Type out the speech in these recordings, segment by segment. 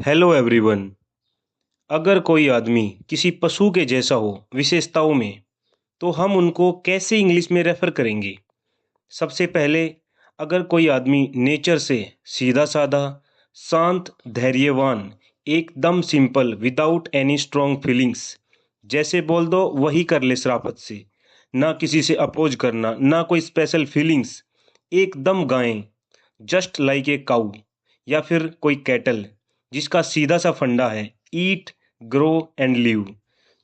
Hello everyone. अगर कोई आदमी किसी पशु के जैसा हो विशेषताओं में, तो हम उनको कैसे इंग्लिश में रेफर करेंगे? सबसे पहले, अगर कोई आदमी नेचर से सीधा साधा, शांत, धैर्यवान, एकदम simple, without any strong feelings, जैसे बोल दो वही कर ले शराफत से, ना किसी से अपोज करना, ना कोई स्पेशल फीलिंग्स, एकदम गाएं, जस्ट लाइक ए काऊ, या फिर कोई कैटल जिसका सीधा सा फंडा है, ईट, ग्रो एंड लिव।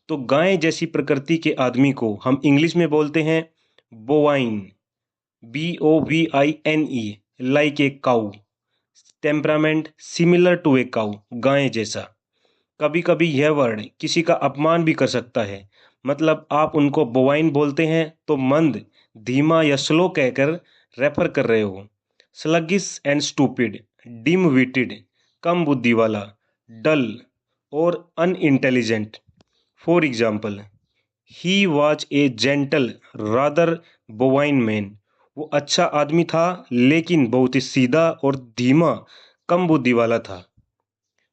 तो गाय जैसी प्रकृति के आदमी को हम इंग्लिश में बोलते हैं bovine, BOVINE, like a cow. Temperament similar to a cow, गाय जैसा। कभी कभी यह वर्ड किसी का अपमान भी कर सकता है, मतलब आप उनको बोवाइन बोलते हैं तो मंद, धीमा या स्लो कहकर रेफर कर रहे हो। Sluggish and stupid, dim witted, कम बुद्धि वाला, डल और unintelligent. For example, he was a gentle rather bovine man. वो अच्छा आदमी था लेकिन बहुत ही सीधा और धीमा, कम बुद्धि वाला था।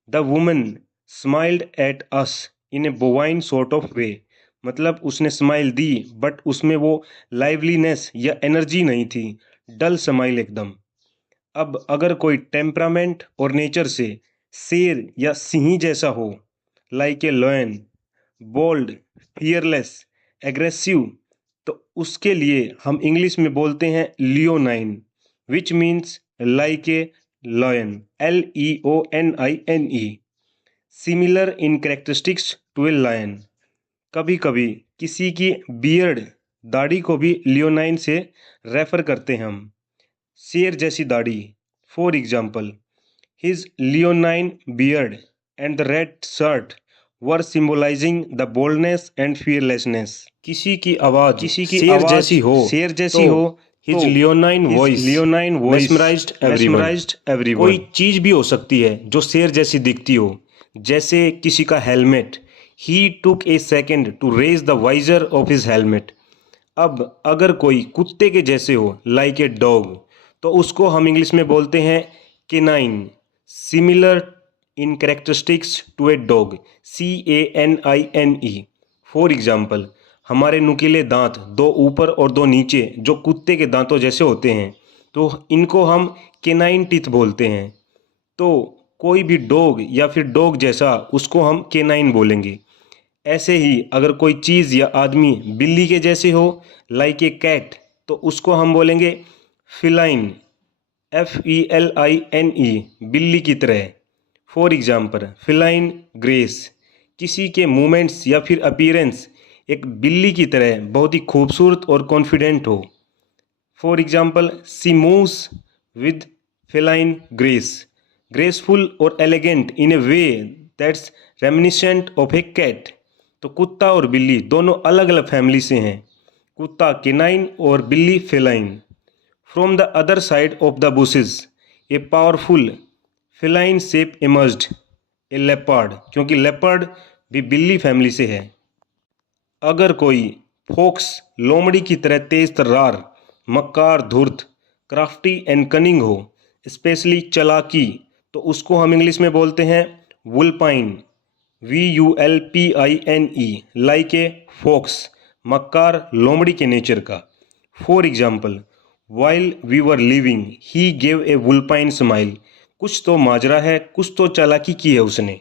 The woman smiled at us in A bovine sort of वे, मतलब उसने स्माइल दी बट उसमें वो लाइवलीनेस या एनर्जी नहीं थी, डल स्माइल एकदम। अब अगर कोई टेम्परामेंट और नेचर से शेर या सिंह जैसा हो, like a lion, bold, fearless, aggressive, तो उसके लिए हम इंग्लिश में बोलते हैं leonine, which means like a lion, LEONINE, similar in characteristics to a lion. कभी कभी किसी की बियर्ड, दाढ़ी को भी लियोनाइन से रेफर करते हैं हम, शेर जैसी दाढ़ी। For example, his leonine beard and the red shirt were symbolising the boldness and fearlessness. किसी की आवाज शेर जैसी हो, his leonine voice mesmerized everyone। कोई चीज भी हो सकती है जो शेर जैसी दिखती हो, जैसे किसी का helmet. He took a second to raise the visor of his helmet. अब अगर कोई कुत्ते के जैसे हो, लाइक ए डॉग, तो उसको हम इंग्लिश में बोलते हैं canine, similar in characteristics to a dog, CANINE। For example, हमारे नुकीले दांत, दो ऊपर और दो नीचे, जो कुत्ते के दांतों जैसे होते हैं, तो इनको हम केनाइन टीथ बोलते हैं। तो कोई भी डॉग या फिर डॉग जैसा, उसको हम केनाइन बोलेंगे। ऐसे ही अगर कोई चीज़ या आदमी बिल्ली के जैसे हो, लाइक ए कैट, तो उसको हम बोलेंगे फिलाइन, FELINE, बिल्ली की तरह। फॉर एग्जाम्पल, फिलाइन ग्रेस, किसी के मूवमेंट्स या फिर अपीयरेंस एक बिल्ली की तरह बहुत ही खूबसूरत और कॉन्फिडेंट हो। For example, she moves with feline grace, graceful और elegant in a way that's reminiscent of a cat. तो कुत्ता और बिल्ली दोनों अलग अलग फैमिली से हैं, कुत्ता केनाइन और बिल्ली feline. From the other side of the bushes a powerful feline shape emerged, A leopard, क्योंकि लेपर्ड भी बिल्ली फैमिली से है। अगर कोई फोक्स लोमड़ी की तरह तेज तर्रार, मक्कार, धूर्त, क्राफ्टी एंड कनिंग हो, स्पेशली चालाकी, तो उसको हम इंग्लिश में बोलते हैं vulpine, VULPINE, like a fox, मक्कार, लोमड़ी के नेचर का। For example, while we were leaving he gave a vulpine smile, कुछ तो माजरा है, कुछ तो चालाकी की है उसने।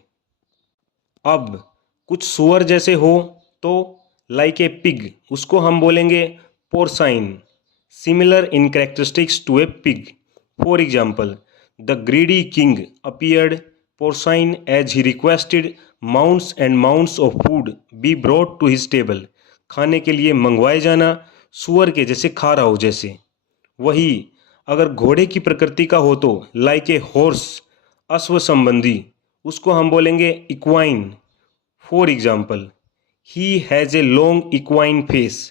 अब कुछ सुअर जैसे हो तो, लाइक ए पिग, उसको हम बोलेंगे porcine, similar in characteristics to a pig. For example, the greedy king appeared porcine as he requested mounts and mounts of food be brought to his table, खाने के लिए मंगवाए जाना, सुअर के जैसे खा रहा हो जैसे। वही अगर घोड़े की प्रकृति का हो तो, लाइक ए हॉर्स, अश्व संबंधी, उसको हम बोलेंगे equine. For example, he has a long equine face.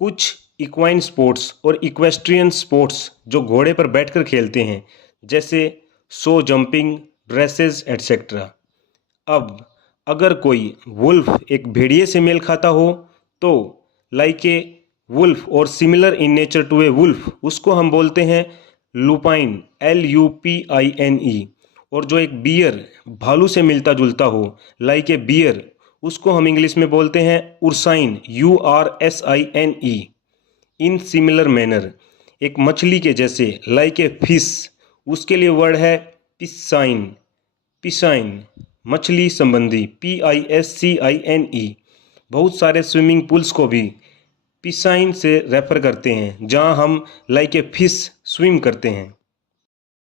कुछ इक्वाइन स्पोर्ट्स और इक्वेस्ट्रियन स्पोर्ट्स जो घोड़े पर बैठकर खेलते हैं, जैसे शो जंपिंग, ड्रेसेस एटसेट्रा। अब अगर कोई वुल्फ एक भेड़िए से मेल खाता हो तो, लाइक ए वुल्फ और similar in nature to a wolf, उसको हम बोलते हैं लुपाइन, LUPINE। और जो एक बियर भालू से मिलता जुलता हो, लाइक ए बियर, उसको हम इंग्लिश में बोलते हैं उर्साइन, URSINE। इन सिमिलर मैनर, एक मछली के जैसे, लाइक ए फिश, उसके लिए वर्ड है पिसाइन। पिसाइन मछली संबंधी, PISCINE। बहुत सारे स्विमिंग पूल्स को भी पिसाइन से रेफर करते हैं, जहां हम लाइक ए फिश स्विम करते हैं।